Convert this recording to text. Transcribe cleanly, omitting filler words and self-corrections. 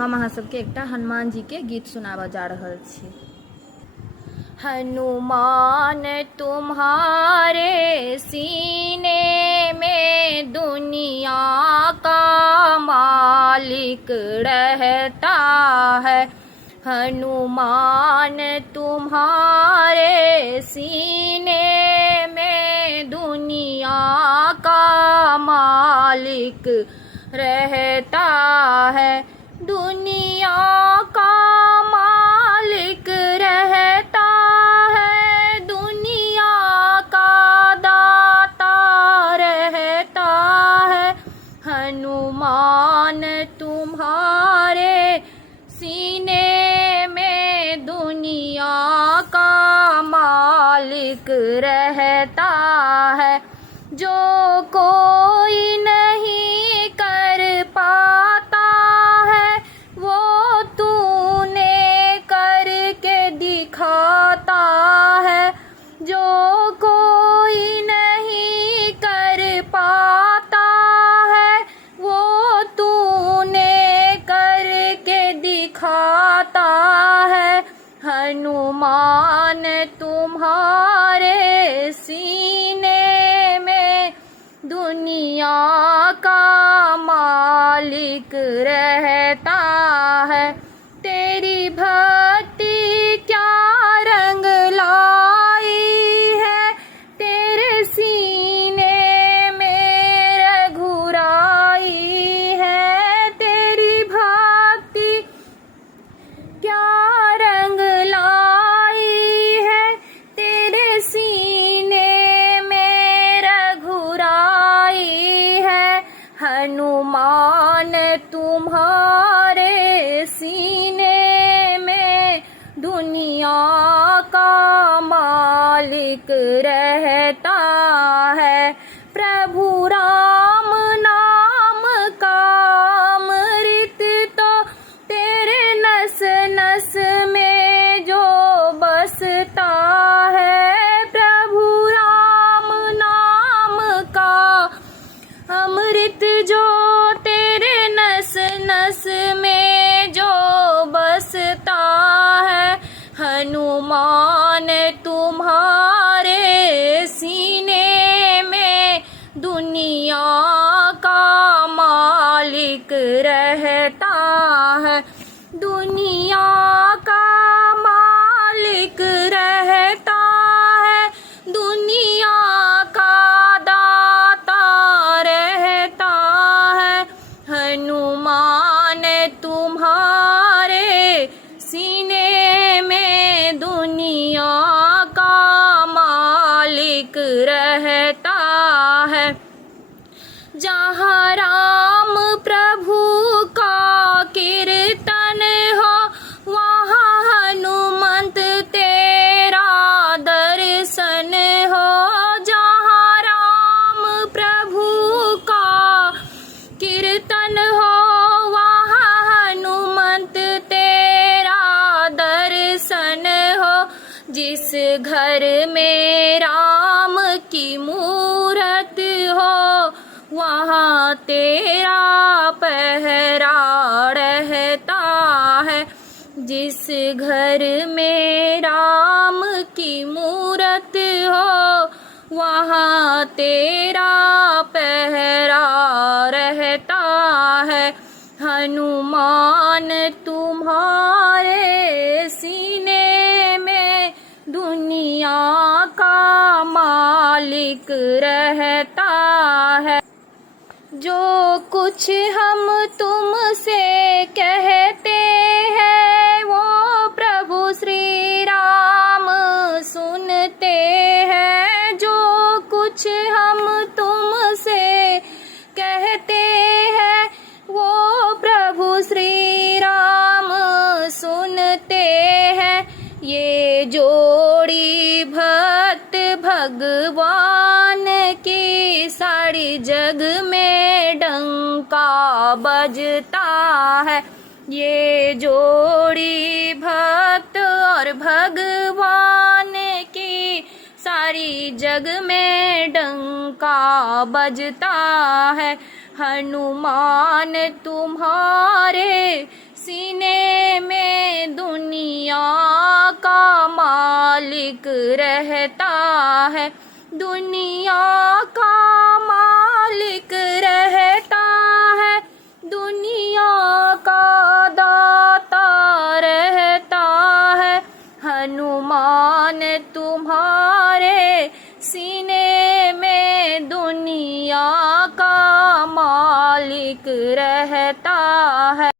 हम अहाँ सबके एकटा हनुमान जी के गीत सुनाबऽ जा रहल छी। हनुमान तुम्हारे सीने में दुनिया का मालिक रहता है। हनुमान तुम्हारे सीने में दुनिया का मालिक रहता है। दुनिया का मालिक रहता है, दुनिया का दाता रहता है। हनुमान तुम्हारे सीने में दुनिया का मालिक रहता है। जो कोई नहीं कर पाता है वो तूने करके दिखाता है। जो कोई नहीं कर पाता है वो तूने करके दिखाता है। हनुमान तुम्हारे सीने में दुनिया का मालिक रहता है। तेरी भक्ति क्या रंग लाई है, तेरे सीने में रघुराई है। तेरी भक्ति क्या रंग लाई है, तेरे सीने में रघुराई है। हनुमान तुम्हारे सीने में दुनिया का मालिक रहता है। प्रभु राम नाम का अमृत तो तेरे नस नस में जो बसता है। प्रभु राम नाम का अमृत जो तेरे नस नस में जो बसता है। हनुमान तुम्हारे सीने में दुनिया का मालिक रहता है। दुनिया का मालिक रहता है, दुनिया का दाता रहता है। हनुमान तुम्हारे सीने में दुनिया का मालिक रहता है। जहाँ राम प्रभु का कीर्तन हो वहाँ हनुमंत तेरा दर्शन हो। जहाँ राम प्रभु का कीर्तन हो वहाँ हनुमंत तेरा दर्शन हो। जिस घर में राम की मूरत हो वहाँ तेरा पहरा रहता है। जिस घर में राम की मूरत हो वहाँ तेरा पहरा रहता है। हनुमान तुम्हारे सीने में दुनिया का मालिक रहता है। जो कुछ हम तुमसे कहते हैं वो प्रभु श्री राम सुनते हैं। जो कुछ हम तुमसे कहते हैं वो प्रभु श्री राम सुनते हैं। ये जोड़ी भक्त भगवान की सारी जग में डंका बजता है। ये जोड़ी भक्त और भगवान की सारी जग में डंका बजता है। हनुमान तुम्हारे मालिक रहता है, दुनिया का मालिक रहता है, दुनिया का दाता रहता है। हनुमान तुम्हारे सीने में दुनिया का मालिक रहता है।